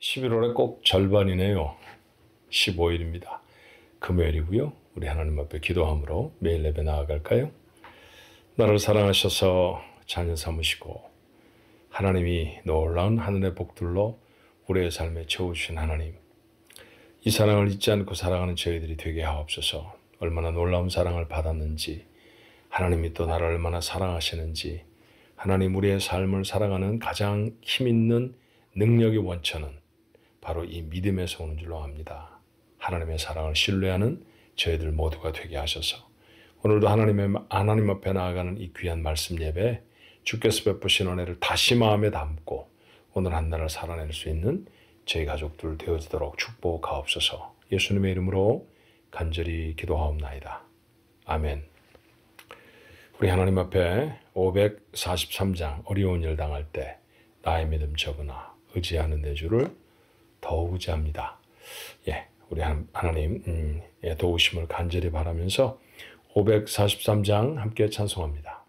11월의 꼭 절반이네요. 15일입니다. 금요일이고요. 우리 하나님 앞에 기도함으로 매일 예배 나아갈까요? 나를 사랑하셔서 자녀 삼으시고 하나님이 놀라운 하늘의 복들로 우리의 삶에 채워주신 하나님, 이 사랑을 잊지 않고 살아가는 저희들이 되게 하옵소서. 얼마나 놀라운 사랑을 받았는지, 하나님이 또 나를 얼마나 사랑하시는지, 하나님 우리의 삶을 살아가는 가장 힘있는 능력의 원천은 바로 이 믿음에서 오는 줄로 압니다. 하나님의 사랑을 신뢰하는 저희들 모두가 되게 하셔서 오늘도 하나님 앞에 나아가는 이 귀한 말씀 예배, 주께서 베푸신 은혜를 다시 마음에 담고 오늘 한 날을 살아낼 수 있는 저희 가족들 되어지도록 축복하옵소서. 예수님의 이름으로 간절히 기도하옵나이다. 아멘. 우리 하나님 앞에 543장 어려운 일 당할 때 나의 믿음 적으나 의지하는 내 주를 더욱 의지합니다. 우리 하나님 도우심을 간절히 바라면서 543장 함께 찬송합니다.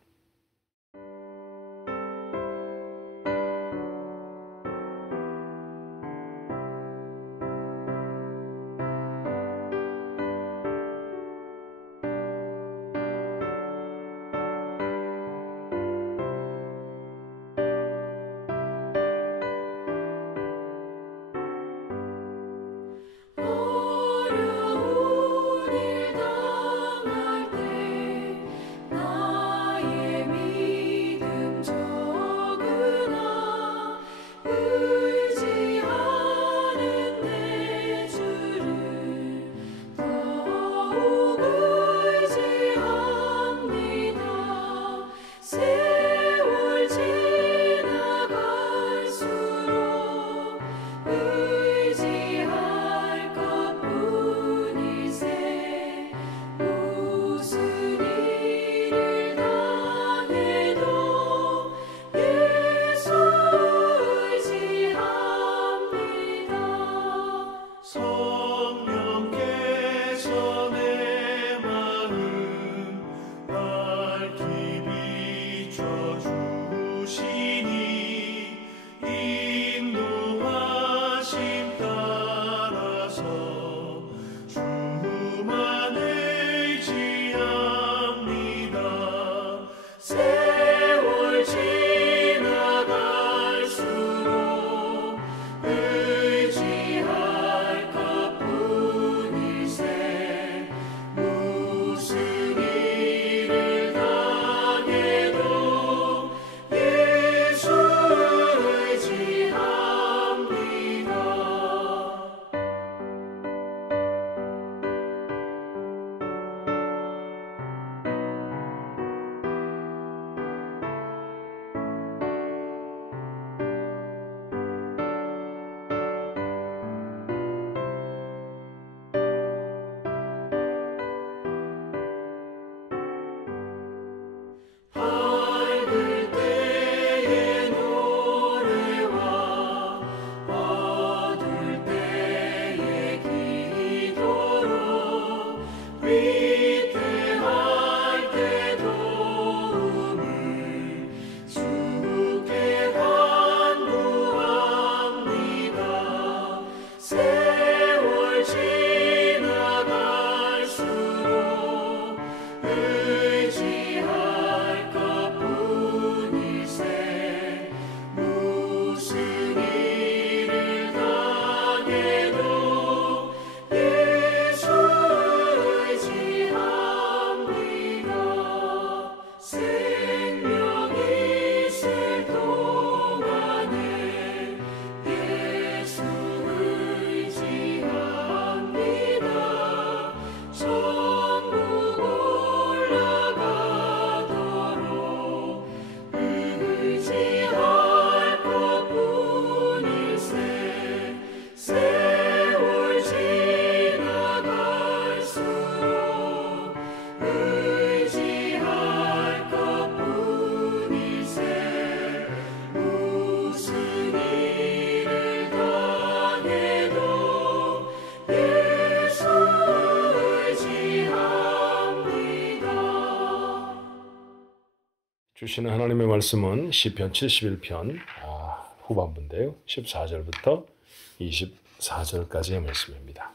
주시는 하나님의 말씀은 시편 71편 후반부인데요. 14절부터 24절까지의 말씀입니다.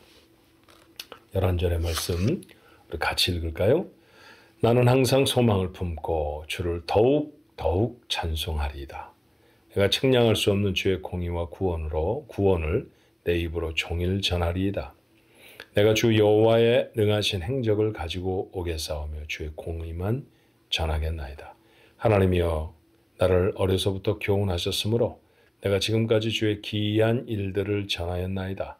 11절의 말씀 우리 같이 읽을까요? 나는 항상 소망을 품고 주를 더욱 찬송하리이다. 내가 측량할 수 없는 주의 공의와 구원을 내 입으로 종일 전하리이다. 내가 주 여호와의 능하신 행적을 가지고 오겠사오며 주의 공의만 전하겠나이다. 하나님이여 나를 어려서부터 교훈하셨으므로 내가 지금까지 주의 기이한 일들을 전하였나이다.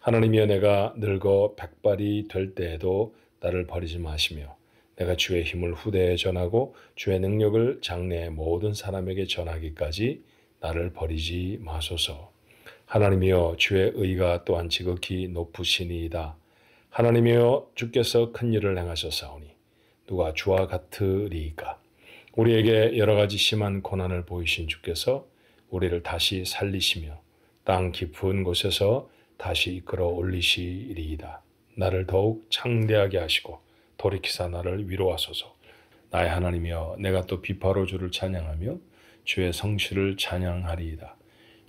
하나님이여 내가 늙어 백발이 될 때에도 나를 버리지 마시며 내가 주의 힘을 후대에 전하고 주의 능력을 장래의 모든 사람에게 전하기까지 나를 버리지 마소서. 하나님이여 주의 의가 또한 지극히 높으시니이다. 하나님이여 주께서 큰 일을 행하셨사오니 누가 주와 같으리이까. 우리에게 여러 가지 심한 고난을 보이신 주께서 우리를 다시 살리시며 땅 깊은 곳에서 다시 이끌어 올리시리이다. 나를 더욱 창대하게 하시고 돌이키사 나를 위로하소서. 나의 하나님이여 내가 또 비파로 주를 찬양하며 주의 성실을 찬양하리이다.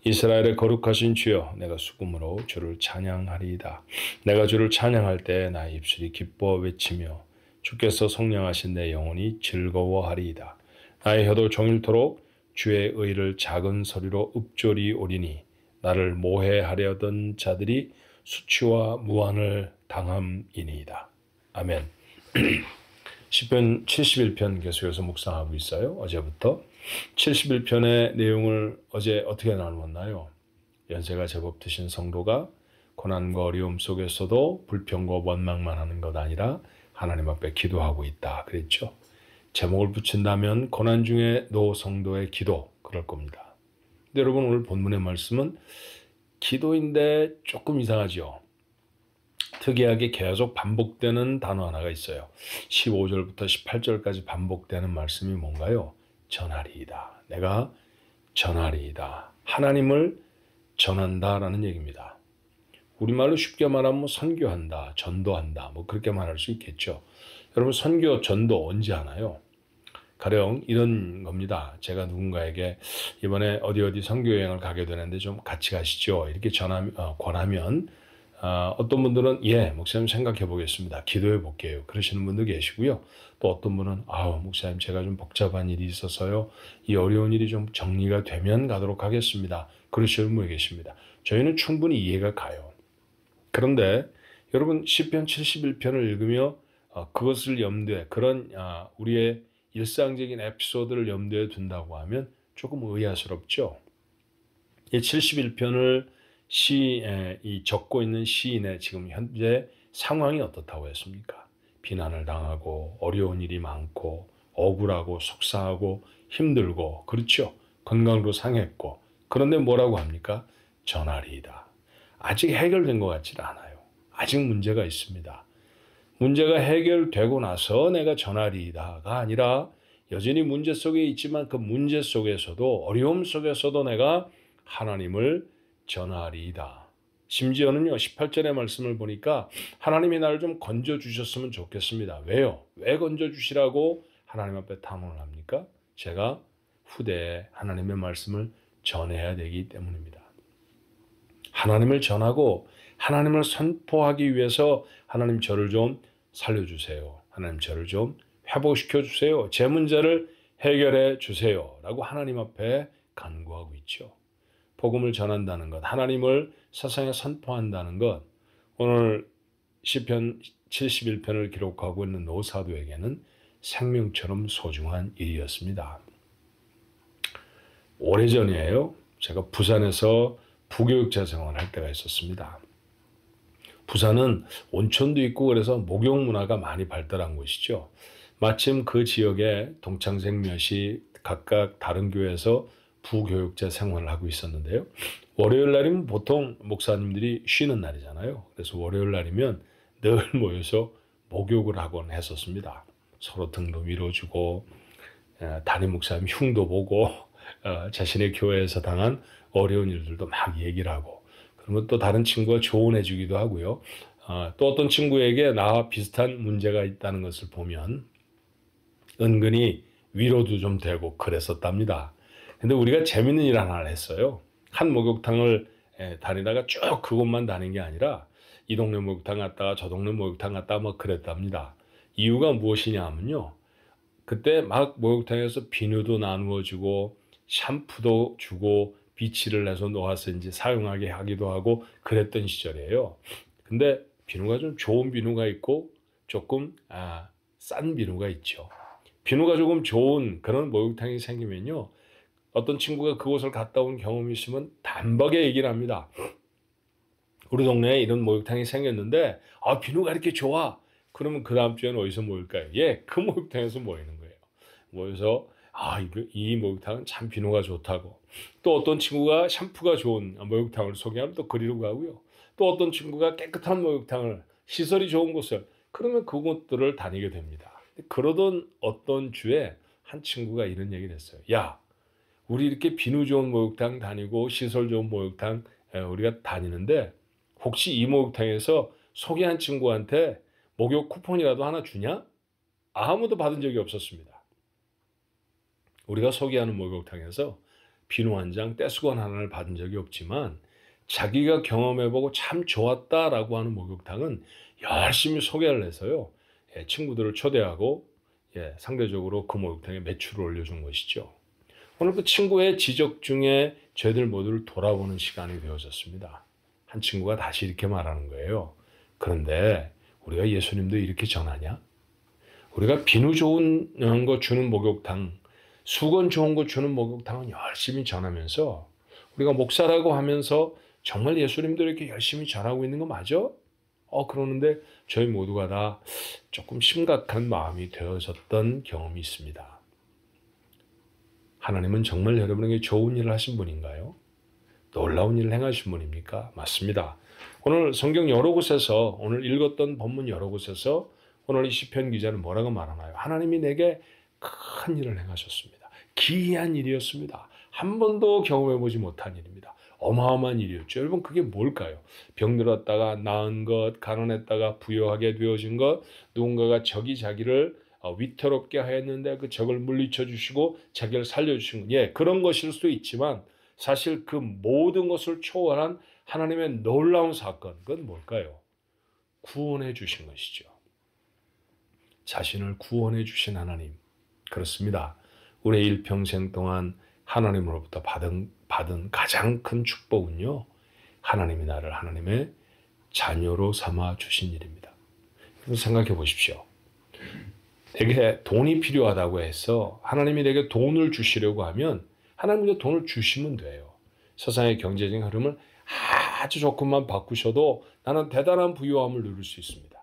이스라엘의 거룩하신 주여 내가 수금으로 주를 찬양하리이다. 내가 주를 찬양할 때 나의 입술이 기뻐 외치며 주께서 성령하신 내 영혼이 즐거워하리이다. 나의 혀도 종일토록 주의 의를 작은 소리로 읊조리 오리니 나를 모해하려던 자들이 수치와 무한을 당함이니이다. 아멘. 시편 71편 계속해서 묵상하고 있어요. 어제부터 71편의 내용을 어제 어떻게 나누었나요? 연세가 제법 드신 성도가 고난과 어려움 속에서도 불평과 원망만 하는 것 아니라 하나님 앞에 기도하고 있다 그랬죠. 제목을 붙인다면 고난 중에 노 성도의 기도 그럴 겁니다. 근데 여러분 오늘 본문의 말씀은 기도인데 조금 이상하죠. 특이하게 계속 반복되는 단어 하나가 있어요. 15절부터 18절까지 반복되는 말씀이 뭔가요? 전하리이다. 내가 전하리이다. 하나님을 전한다라는 얘기입니다. 우리말로 쉽게 말하면 선교한다, 전도한다, 그렇게 말할 수 있겠죠. 여러분 선교, 전도 언제 하나요? 가령 이런 겁니다. 제가 누군가에게 이번에 어디 선교 여행을 가게 되는데 좀 같이 가시죠. 이렇게 권하면 어떤 분들은 목사님 생각해 보겠습니다. 기도해 볼게요. 그러시는 분도 계시고요. 또 어떤 분은 목사님 제가 좀 복잡한 일이 있어서요. 이 어려운 일이 좀 정리가 되면 가도록 하겠습니다. 그러시는 분이 계십니다. 저희는 충분히 이해가 가요. 그런데 여러분 시편 71편을 읽으며 그것을 염두에 그런 우리의 일상적인 에피소드를 염두에 둔다고 하면 조금 의아스럽죠. 이 71편을 이 적고 있는 시인의 지금 현재 상황이 어떻다고 했습니까? 비난을 당하고 어려운 일이 많고 억울하고 속상하고 힘들고 그렇죠. 건강도 상했고 그런데 뭐라고 합니까? 전하리이다. 아직 해결된 것 같지는 않아요. 아직 문제가 있습니다. 문제가 해결되고 나서 내가 전하리이다가 아니라 여전히 문제 속에 있지만 그 문제 속에서도 어려움 속에서도 내가 하나님을 전하리이다. 심지어는요 18절의 말씀을 보니까 하나님이 나를 좀 건져주셨으면 좋겠습니다. 왜요? 왜 건져주시라고 하나님 앞에 탄원을 합니까? 제가 후대에 하나님의 말씀을 전해야 되기 때문입니다. 하나님을 전하고 하나님을 선포하기 위해서 하나님 저를 좀 살려주세요. 하나님 저를 좀 회복시켜 주세요. 제 문제를 해결해 주세요. 라고 하나님 앞에 간구하고 있죠. 복음을 전한다는 것, 하나님을 세상에 선포한다는 것, 오늘 시편 71편을 기록하고 있는 노 사도에게는 생명처럼 소중한 일이었습니다. 오래전이에요. 제가 부산에서 부교육자 생활을 할 때가 있었습니다. 부산은 온천도 있고 그래서 목욕 문화가 많이 발달한 곳이죠. 마침 그 지역에 동창생 몇이 각각 다른 교회에서 부교육자 생활을 하고 있었는데요. 월요일 날이면 보통 목사님들이 쉬는 날이잖아요. 그래서 월요일 날이면 늘 모여서 목욕을 하곤 했었습니다. 서로 등도 밀어주고 담임 목사님 흉도 보고 자신의 교회에서 당한 어려운 일들도 막 얘기를 하고 그러면 또 다른 친구가 조언해 주기도 하고요. 또 어떤 친구에게 나와 비슷한 문제가 있다는 것을 보면 은근히 위로도 좀 되고 그랬었답니다. 근데 우리가 재밌는 일 하나를 했어요. 한 목욕탕을 다니다가 쭉 그곳만 다닌 게 아니라 이 동네 목욕탕 갔다가 저 동네 목욕탕 갔다가 뭐 그랬답니다. 이유가 무엇이냐 하면요. 그때 막 목욕탕에서 비누도 나누어 주고 샴푸도 주고 비치를 해서 놓아서 이제 사용하게 하기도 하고 그랬던 시절이에요. 근데 비누가 좀 좋은 비누가 있고 조금 싼 비누가 있죠. 비누가 조금 좋은 그런 목욕탕이 생기면요. 어떤 친구가 그곳을 갔다 온 경험이 있으면 단박에 얘기를 합니다. 우리 동네에 이런 목욕탕이 생겼는데 비누가 이렇게 좋아. 그러면 그 다음 주에는 어디서 모일까요? 그 목욕탕에서 모이는 거예요. 모여서 이 목욕탕은 참 비누가 좋다고. 또 어떤 친구가 샴푸가 좋은 목욕탕을 소개하면 또 그리로 가고요. 또 어떤 친구가 깨끗한 목욕탕을 시설이 좋은 곳을 그러면 그곳들을 다니게 됩니다. 그러던 어떤 주에 한 친구가 이런 얘기를 했어요. 야, 우리 이렇게 비누 좋은 목욕탕 다니고 시설 좋은 목욕탕 우리가 다니는데 혹시 이 목욕탕에서 소개한 친구한테 목욕 쿠폰이라도 하나 주냐? 아무도 받은 적이 없었습니다. 우리가 소개하는 목욕탕에서 비누 한 장, 떼수건 하나를 받은 적이 없지만 자기가 경험해보고 참 좋았다라고 하는 목욕탕은 열심히 소개를 해서요. 친구들을 초대하고 상대적으로 그 목욕탕에 매출을 올려준 것이죠. 오늘 그 친구의 지적 중에 저희들 모두를 돌아보는 시간이 되어졌습니다. 한 친구가 다시 이렇게 말하는 거예요. 그런데 우리가 예수님도 이렇게 전하냐? 우리가 비누 좋은 거 주는 목욕탕, 수건 좋은 거 주는 목욕탕은 열심히 전하면서 우리가 목사라고 하면서 정말 예수님도 이렇게 열심히 전하고 있는 거 맞아? 그러는데 저희 모두가 다 조금 심각한 마음이 되어졌던 경험이 있습니다. 하나님은 정말 여러분에게 좋은 일을 하신 분인가요? 놀라운 일을 행하신 분입니까? 맞습니다. 오늘 성경 여러 곳에서 오늘 읽었던 본문 여러 곳에서 오늘 이 시편 기자는 뭐라고 말하나요? 하나님이 내게 큰 일을 행하셨습니다. 기이한 일이었습니다. 한 번도 경험해보지 못한 일입니다. 어마어마한 일이었죠. 여러분 그게 뭘까요? 병들었다가 나은 것, 가난했다가 부유하게 되어진 것, 누군가가 적이 자기를 위태롭게 하였는데 그 적을 물리쳐 주시고 자기를 살려주신 것. 그런 것일 수도 있지만 사실 그 모든 것을 초월한 하나님의 놀라운 사건, 그건 뭘까요? 구원해 주신 것이죠. 자신을 구원해 주신 하나님. 그렇습니다. 우리의 일평생 동안 하나님으로부터 받은 가장 큰 축복은요. 하나님이 나를 하나님의 자녀로 삼아 주신 일입니다. 생각해 보십시오. 내게 돈이 필요하다고 해서 하나님이 내게 돈을 주시려고 하면 하나님께 돈을 주시면 돼요. 세상의 경제적인 흐름을 아주 조금만 바꾸셔도 나는 대단한 부유함을 누릴 수 있습니다.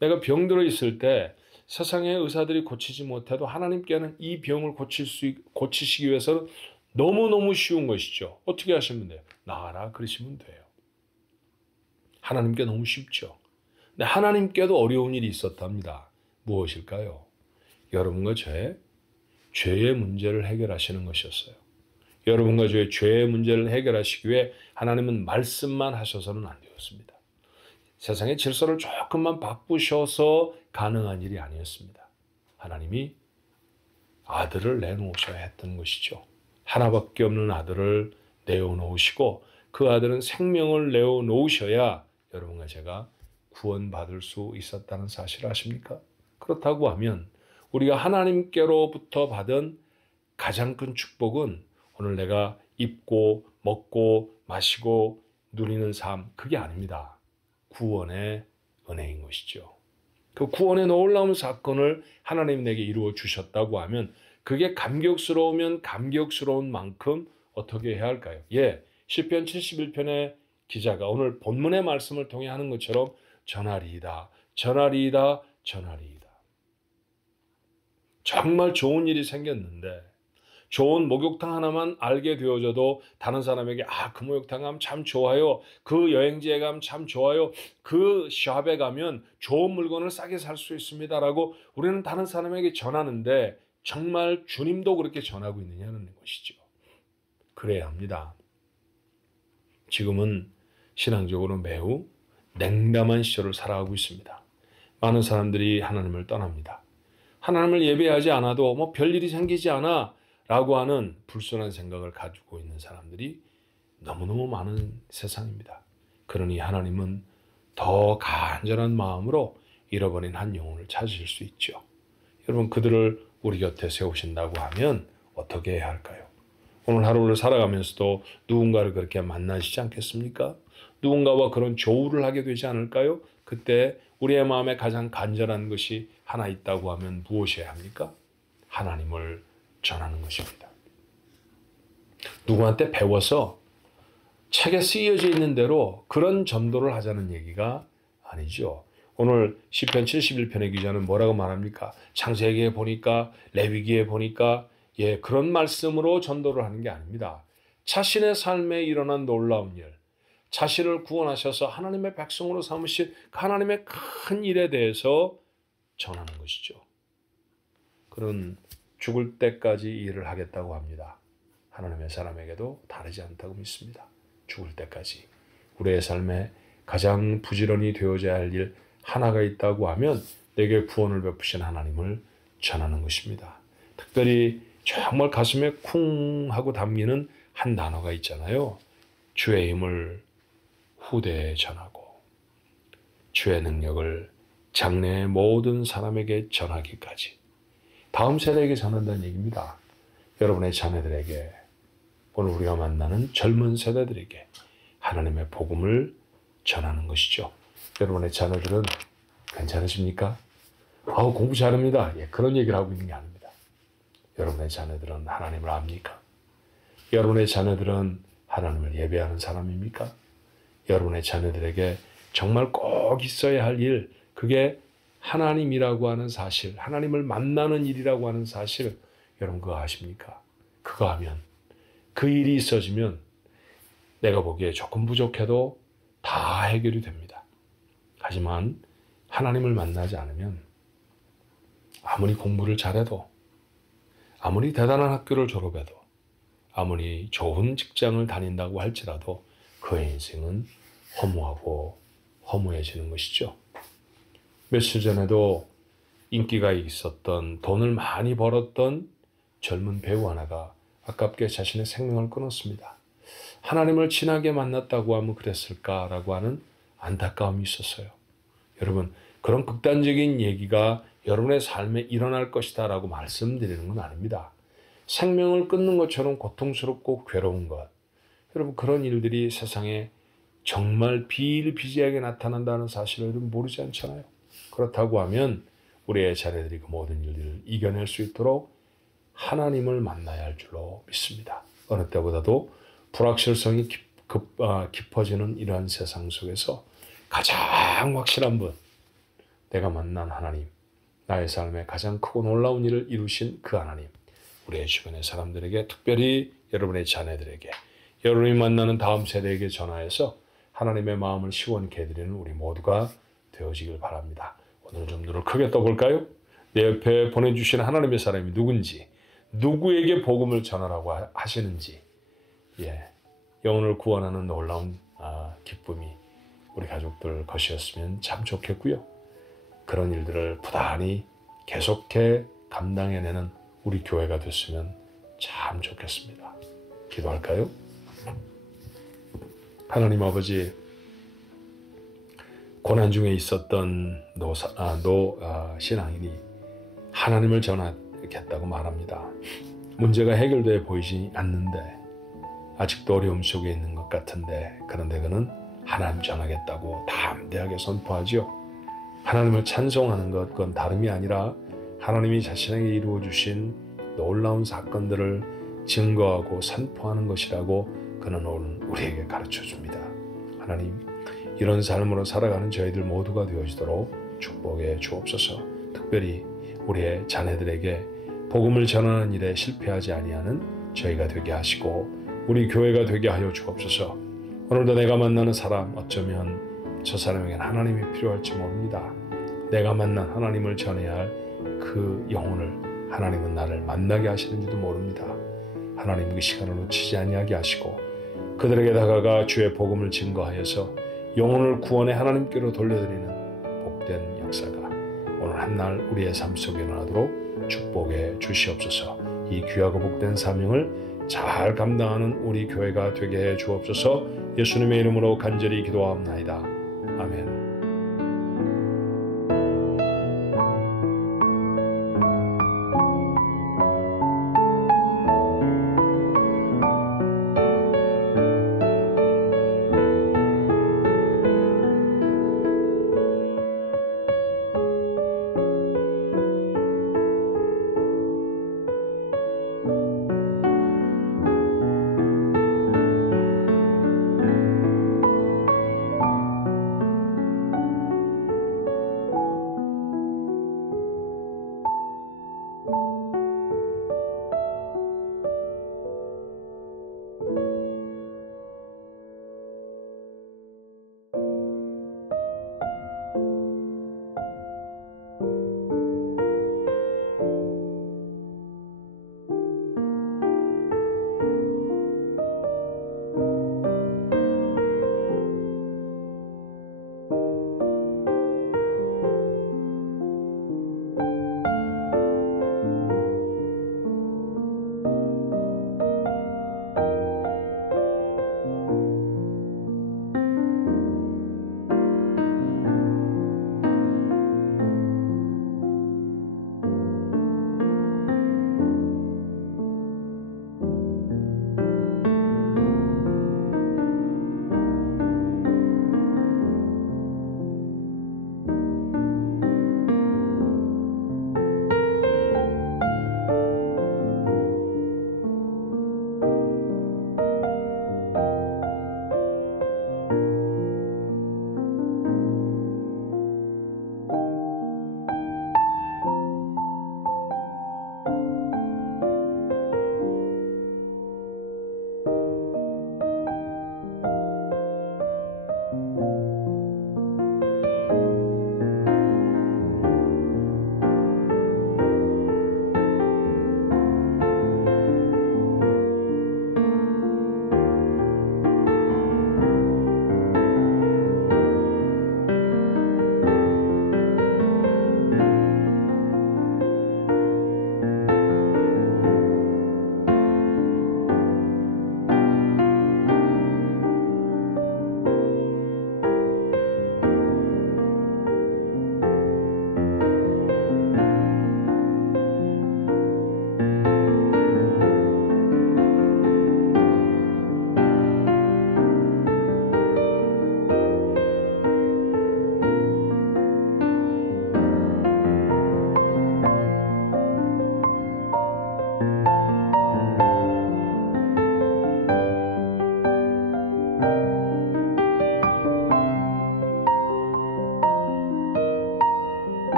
내가 병들어 있을 때 세상의 의사들이 고치지 못해도 하나님께는 이 병을 고치시기 위해서는 너무너무 쉬운 것이죠. 어떻게 하시면 돼요? 나아라 그러시면 돼요. 하나님께 너무 쉽죠. 근데 하나님께도 어려운 일이 있었답니다. 무엇일까요? 여러분과 저의 죄의 문제를 해결하시는 것이었어요. 여러분과 저의 죄의 문제를 해결하시기 위해 하나님은 말씀만 하셔서는 안 되었습니다. 세상의 질서를 조금만 바꾸셔서 가능한 일이 아니었습니다. 하나님이 아들을 내놓으셔야 했던 것이죠. 하나밖에 없는 아들을 내어놓으시고 그 아들은 생명을 내어놓으셔야 여러분과 제가 구원받을 수 있었다는 사실을 아십니까? 그렇다고 하면 우리가 하나님께로부터 받은 가장 큰 축복은 오늘 내가 입고 먹고 마시고 누리는 삶, 그게 아닙니다. 구원의 은혜인 것이죠. 그 구원의 놀라운 사건을 하나님이 내게 이루어 주셨다고 하면 그게 감격스러우면 감격스러운 만큼 어떻게 해야 할까요? 시편 71편의 기자가 오늘 본문의 말씀을 통해 하는 것처럼 전하리이다, 전하리이다, 전하리이다. 정말 좋은 일이 생겼는데 좋은 목욕탕 하나만 알게 되어져도 다른 사람에게 그 목욕탕 가면 참 좋아요. 그 여행지에 가면 참 좋아요. 그 샵에 가면 좋은 물건을 싸게 살 수 있습니다라고 우리는 다른 사람에게 전하는데 정말 주님도 그렇게 전하고 있느냐는 것이죠. 그래야 합니다. 지금은 신앙적으로 매우 냉담한 시절을 살아가고 있습니다. 많은 사람들이 하나님을 떠납니다. 하나님을 예배하지 않아도 별일이 생기지 않아 라고 하는 불순한 생각을 가지고 있는 사람들이 너무너무 많은 세상입니다. 그러니 하나님은 더 간절한 마음으로 잃어버린 한 영혼을 찾으실 수 있죠. 여러분, 그들을 우리 곁에 세우신다고 하면 어떻게 해야 할까요? 오늘 하루를 살아가면서도 누군가를 그렇게 만나시지 않겠습니까? 누군가와 그런 조우를 하게 되지 않을까요? 그때 우리의 마음에 가장 간절한 것이 하나 있다고 하면 무엇이어야 합니까? 하나님을 전하는 것입니다. 누구한테 배워서 책에 쓰여져 있는 대로 그런 전도를 하자는 얘기가 아니죠. 오늘 시편 71편의 기자는 뭐라고 말합니까? 창세기에 보니까, 레위기에 보니까 그런 말씀으로 전도를 하는 게 아닙니다. 자신의 삶에 일어난 놀라운 일, 자신을 구원하셔서 하나님의 백성으로 삼으신 하나님의 큰 일에 대해서 전하는 것이죠. 그런 죽을 때까지 일을 하겠다고 합니다. 하나님의 사람에게도 다르지 않다고 믿습니다. 죽을 때까지. 우리의 삶에 가장 부지런히 되어져야 할 일 하나가 있다고 하면 내게 구원을 베푸신 하나님을 전하는 것입니다. 특별히 정말 가슴에 쿵 하고 담기는 한 단어가 있잖아요. 주의 힘을 후대에 전하고 주의 능력을 장래의 모든 사람에게 전하기까지. 다음 세대에게 전한다는 얘기입니다. 여러분의 자녀들에게, 오늘 우리가 만나는 젊은 세대들에게 하나님의 복음을 전하는 것이죠. 여러분의 자녀들은 괜찮으십니까? 공부 잘합니다. 그런 얘기를 하고 있는 게 아닙니다. 여러분의 자녀들은 하나님을 압니까? 여러분의 자녀들은 하나님을 예배하는 사람입니까? 여러분의 자녀들에게 정말 꼭 있어야 할 일, 그게 하나님이라고 하는 사실, 하나님을 만나는 일이라고 하는 사실, 여러분 그거 아십니까? 그거 하면, 그 일이 있어지면 내가 보기에 조금 부족해도 다 해결이 됩니다. 하지만 하나님을 만나지 않으면 아무리 공부를 잘해도, 아무리 대단한 학교를 졸업해도, 아무리 좋은 직장을 다닌다고 할지라도 그의 인생은 허무하고 허무해지는 것이죠. 며칠 전에도 인기가 있었던, 돈을 많이 벌었던 젊은 배우 하나가 아깝게 자신의 생명을 끊었습니다. 하나님을 진하게 만났다고 하면 그랬을까라고 하는 안타까움이 있었어요. 여러분, 그런 극단적인 얘기가 여러분의 삶에 일어날 것이다 라고 말씀드리는 건 아닙니다. 생명을 끊는 것처럼 고통스럽고 괴로운 것, 여러분 그런 일들이 세상에 정말 비일비재하게 나타난다는 사실을 모르지 않잖아요. 그렇다고 하면 우리의 자녀들이 그 모든 일들을 이겨낼 수 있도록 하나님을 만나야 할 줄로 믿습니다. 어느 때보다도 불확실성이 깊어지는 이러한 세상 속에서 가장 확실한 분, 내가 만난 하나님, 나의 삶에 가장 크고 놀라운 일을 이루신 그 하나님, 우리의 주변의 사람들에게, 특별히 여러분의 자녀들에게, 여러분이 만나는 다음 세대에게 전하여서 하나님의 마음을 시원케 해드리는 우리 모두가 되어지길 바랍니다. 오늘 좀 눈을 크게 떠볼까요? 내 옆에 보내주신 하나님의 사람이 누군지, 누구에게 복음을 전하라고 하시는지, 영혼을 구원하는 놀라운 기쁨이 우리 가족들 것이었으면 참 좋겠고요. 그런 일들을 부단히 계속해 감당해내는 우리 교회가 됐으면 참 좋겠습니다. 기도할까요? 하나님 아버지, 고난 중에 있었던 신앙인이 하나님을 전하겠다고 말합니다. 문제가 해결되어 보이지 않는데, 아직도 어려움 속에 있는 것 같은데, 그런데 그는 하나님 전하겠다고 담대하게 선포하죠. 하나님을 찬송하는 것, 그건 다름이 아니라 하나님이 자신에게 이루어주신 놀라운 사건들을 증거하고 선포하는 것이라고 그는 오늘 우리에게 가르쳐줍니다. 하나님, 이런 삶으로 살아가는 저희들 모두가 되어지도록 축복해 주옵소서. 특별히 우리의 자녀들에게 복음을 전하는 일에 실패하지 아니하는 저희가 되게 하시고 우리 교회가 되게 하여 주옵소서. 오늘도 내가 만나는 사람, 어쩌면 저 사람에게는 하나님이 필요할지 모릅니다. 내가 만난 하나님을 전해야 할 그 영혼을 하나님은 나를 만나게 하시는지도 모릅니다. 하나님 그 시간을 놓치지 아니하게 하시고 그들에게 다가가 주의 복음을 증거하여서 영혼을 구원해 하나님께로 돌려드리는 복된 역사가 오늘 한날 우리의 삶 속에 일어나도록 축복해 주시옵소서. 이 귀하고 복된 사명을 잘 감당하는 우리 교회가 되게 해 주옵소서. 예수님의 이름으로 간절히 기도하옵나이다. 아멘.